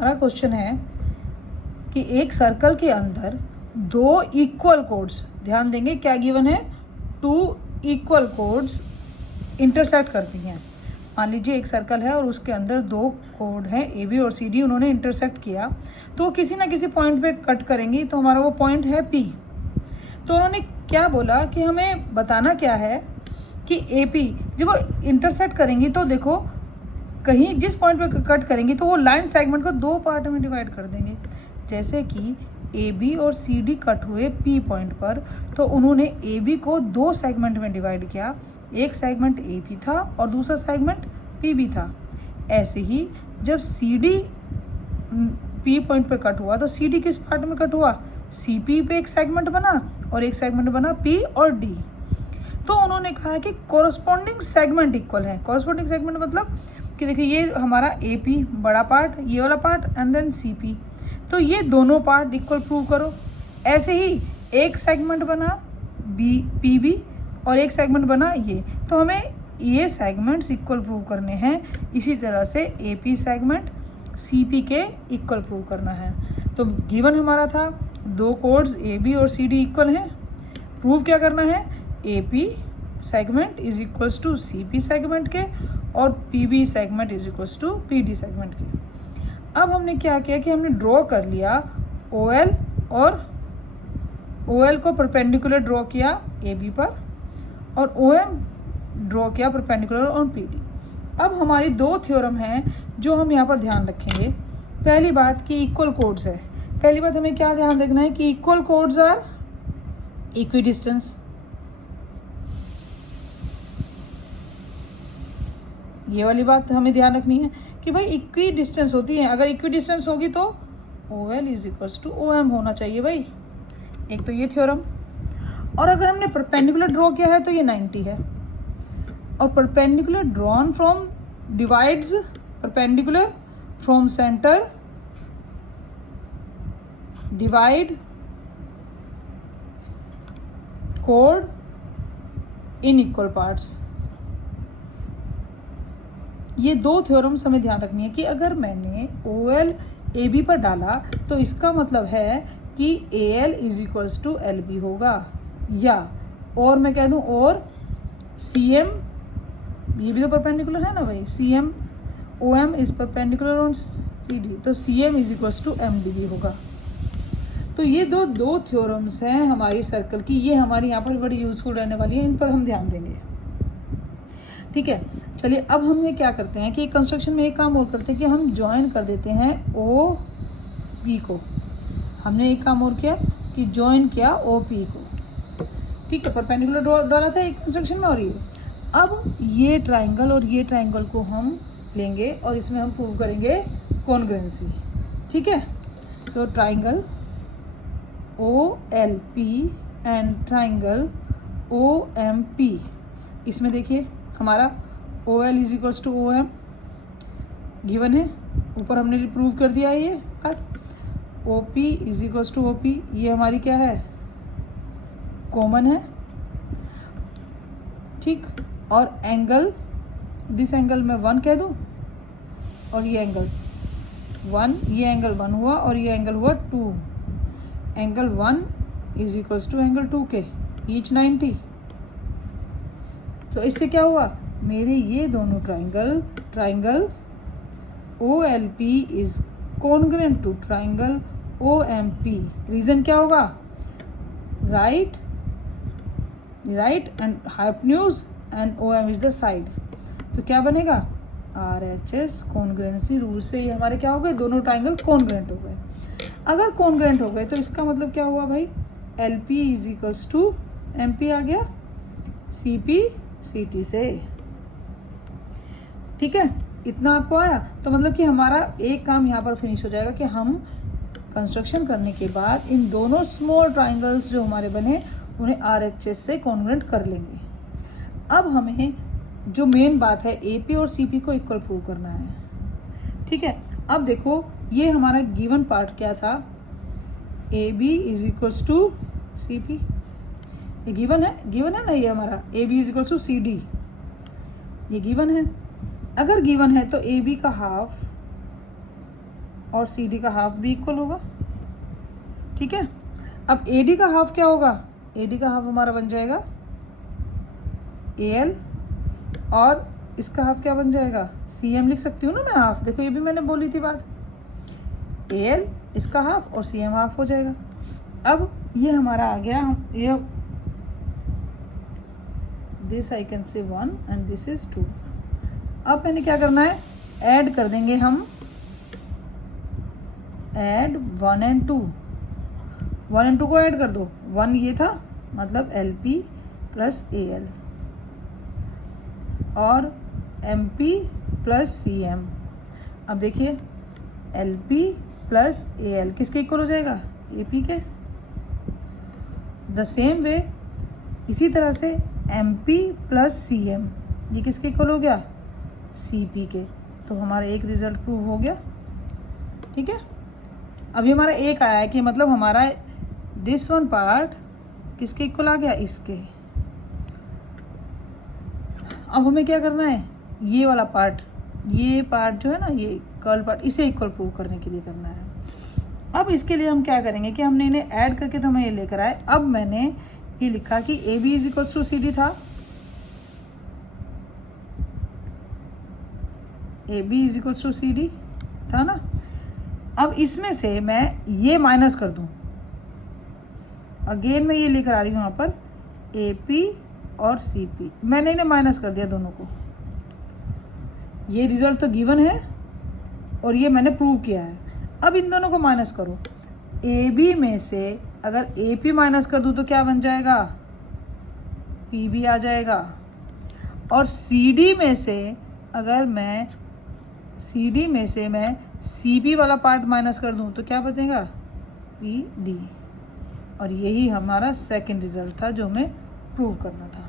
हमारा क्वेश्चन है कि एक सर्कल के अंदर दो इक्वल कोड्स, ध्यान देंगे क्या गिवन है, 2 इक्वल कोड्स इंटरसेक्ट करती हैं। मान लीजिए एक सर्कल है और उसके अंदर 2 कोड हैं ए बी और सी डी, उन्होंने इंटरसेक्ट किया तो वो किसी ना किसी पॉइंट पे कट करेंगी, तो हमारा वो पॉइंट है पी। तो उन्होंने क्या बोला कि हमें बताना क्या है कि ए पी जब वो इंटरसेक्ट करेंगी तो देखो कहीं जिस पॉइंट पे कट करेंगी तो वो लाइन सेगमेंट को 2 पार्ट में डिवाइड कर देंगे। जैसे कि ए बी और सी डी कट हुए पी पॉइंट पर, तो उन्होंने ए बी को 2 सेगमेंट में डिवाइड किया, एक सेगमेंट ए बी था और दूसरा सेगमेंट पी बी था। ऐसे ही जब सी डी पी पॉइंट पे कट हुआ तो सी डी किस पार्ट में कट हुआ, सी पी पे एक सेगमेंट बना और एक सेगमेंट बना पी और डी। तो उन्होंने कहा कि कोरस्पॉन्डिंग सेगमेंट इक्वल है। कोरस्पॉन्डिंग सेगमेंट मतलब कि देखिए ये हमारा ए पी बड़ा पार्ट, ये वाला part and then C P, तो ये दोनों पार्ट इक्वल प्रूव करो। ऐसे ही एक सेगमेंट बना बी पी बी और एक सेगमेंट बना ये, तो हमें ये सेगमेंट्स इक्वल प्रूव करने हैं। इसी तरह से A P segment C P के इक्वल प्रूव करना है। तो गिवन हमारा था 2 कोड्स ए बी और सी डी इक्वल हैं, प्रूव क्या करना है, A P segment is equals to C P segment के और P B segment is equals to P D segment के। अब हमने क्या किया कि हमने ड्रॉ कर लिया ओ एल, और ओ एल को परपेंडिकुलर ड्रॉ किया ए बी पर और ओ एम ड्रॉ किया परपेंडिकुलर ऑन पी डी। अब हमारी 2 थ्योरम हैं जो हम यहाँ पर ध्यान रखेंगे। पहली बात कि इक्वल कोड्स है। पहली बात हमें क्या ध्यान रखना है कि equal chords are equidistance. ये वाली बात हमें ध्यान रखनी है कि भाई इक्वी डिस्टेंस होती है। अगर इक्वी डिस्टेंस होगी तो O L is equals to O M होना चाहिए भाई। एक तो ये थ्योरम, और अगर हमने परपेंडिकुलर ड्रॉ किया है तो ये 90 है, और perpendicular drawn from divides perpendicular from centre divide code in equal parts. ये 2 थ्योरम्स हमें ध्यान रखनी है कि अगर मैंने ओ एल ए बी पर डाला तो इसका मतलब है कि A L is equals to L B होगा, या और मैं कह दूं और सी एम, ये भी तो परपेंडिकुलर है ना भाई, C M O M is perpendicular on C D, तो C M is equals to M D B होगा। तो ये दो थ्योरम्स हैं हमारी सर्कल की, ये हमारी यहाँ पर बड़ी यूजफुल रहने वाली है, इन पर हम ध्यान देंगे। ठीक है, चलिए अब हम ये क्या करते हैं कि कंस्ट्रक्शन में एक काम और करते हैं कि हम ज्वाइन कर देते हैं ओ पी को। हमने एक काम और किया कि ज्वाइन किया ओ पी को। ठीक है, परपेंडिकुलर डाला था एक कंस्ट्रक्शन में, और ये अब ये ट्राइंगल और ये ट्राइंगल को हम लेंगे और इसमें हम प्रूव करेंगे कॉन्ग्रुएंसी। ठीक है, तो triangle O L P and triangle O M P, इसमें देखिए हमारा O L is equals to O M given है, ऊपर हमने प्रूव कर दिया है ये बात। O P is equals to O P, ये हमारी क्या है, कॉमन है। ठीक, और एंगल, दिस एंगल मैं 1 कह दूं और ये एंगल 1, ये एंगल 1 हुआ और ये एंगल हुआ 2। Angle 1 is equals to angle 2 के, ईच 90। तो इससे क्या हुआ, मेरे ये दोनों triangle O L P is congruent to triangle O M P. Reason क्या होगा, right and hypotenuse and O M is the side. तो क्या बनेगा, R H S congruency rule से ये हमारे क्या हो गए, दोनों ट्राइंगल कॉन्ग्रुएंट हो गए। अगर कॉन्ग्रुएंट हो गए तो इसका मतलब क्या हुआ भाई, L P is equals to M P आ गया सी पी सी टी से। ठीक है, इतना आपको आया, तो मतलब कि हमारा एक काम यहाँ पर फिनिश हो जाएगा कि हम कंस्ट्रक्शन करने के बाद इन दोनों स्मॉल ट्राइंगल्स जो हमारे बने उन्हें आर एच एस से कॉन्ग्रुएंट कर लेंगे। अब हमें जो मेन बात है ए पी और सी पी को इक्वल प्रूव करना है। ठीक है, अब देखो ये हमारा गिवन पार्ट क्या था, A B is equals to C P, ये गिवन है ना, ये हमारा A B is equals to C D, ये गिवन है। अगर गिवन है तो ए बी का हाफ और सी डी का हाफ भी इक्वल होगा। ठीक है, अब ए डी का हाफ क्या होगा? ए डी का हाफ हमारा बन जाएगा ए एल, और इसका हाफ क्या बन जाएगा? सी एम लिख सकती हूँ ना मैं हाफ। देखो ये भी मैंने बोली थी बात, ए एल इसका हाफ और सी एम हाफ हो जाएगा। अब ये हमारा आ गया, ये this I can say 1 and this is 2। अब मैंने क्या करना है, ऐड कर देंगे हम, ऐड 1 एंड 2। 1 एंड 2 को ऐड कर दो, 1 ये था मतलब L P plus A L और M P plus C M. अब देखिए L P plus A L किसके इक्वल हो जाएगा? ए पी के। द सेम वे इसी तरह से M P plus C M ये किसके इक्वल हो गया? सी पी के। तो हमारा एक रिजल्ट प्रूव हो गया। ठीक है, अभी हमारा एक आया है कि मतलब हमारा दिस वन पार्ट किसके इक्वल आ गया? इसके। अब हमें क्या करना है, ये वाला पार्ट, ये पार्ट जो है ना, ये कर्ल पार्ट, इसे इक्वल प्रूव करने के लिए करना है। अब इसके लिए हम क्या करेंगे कि हमने इन्हें ऐड करके तो हमें ये लेकर आए। अब मैंने ये लिखा कि A B is equals to C D था, A B is equals to C D था ना। अब इसमें से मैं ये माइनस कर दूं, अगेन मैं ये लेकर आ रही हूँ यहाँ पर ए पी और सी पी, मैंने इन्हें माइनस कर दिया दोनों को। ये रिजल्ट तो गिवन है और ये मैंने प्रूव किया है। अब इन दोनों को माइनस करो, ए बी में से अगर ए पी माइनस कर दूँ तो क्या बन जाएगा? पी बी आ जाएगा। और सी डी में से अगर मैं सी पी वाला पार्ट माइनस कर दूँ तो क्या बचेगा? P D. और यही हमारा सेकंड रिजल्ट था जो हमें प्रूव करना था।